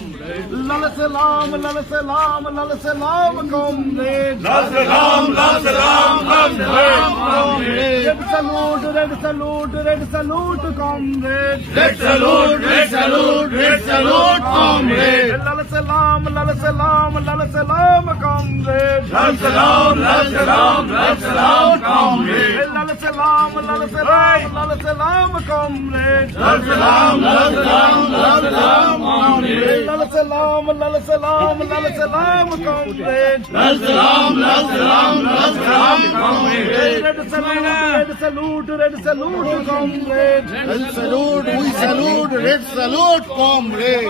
लल सलाम लल सलाम लल सलाम कॉमरेड लल सलाम लल सलाम comrade red salute red salute red salute comrade red salute red salute red salute comrade लल सलाम लल सलाम लल सलाम कॉमरेड लल सलाम लल सलाम लल सलाम कॉमरेड लल सलाम लल सलाम लल सलाम कॉमरेड लल सलाम लल सलाम सलाम लल सलाम लल सलाम कॉम्रेड लल सलाम लल सलाम लल सलाम कॉम्रेड रेड सलाम red salute red salute comrade red salute we salute red salute comrade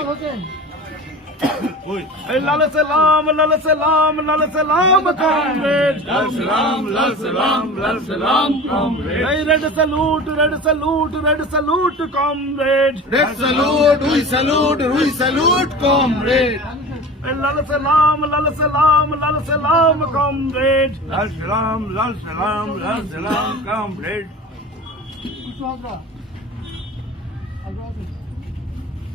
लल सलाम लल सलाम लल सलाम कामरेड लल सलाम लल सलाम लल सलाम comrade red salute red salute red salute comrade red salute we salute we salute comrade लल सलाम लल सलाम लल सलाम कामरेड लल सलाम लल सलाम लल सलाम कामरेड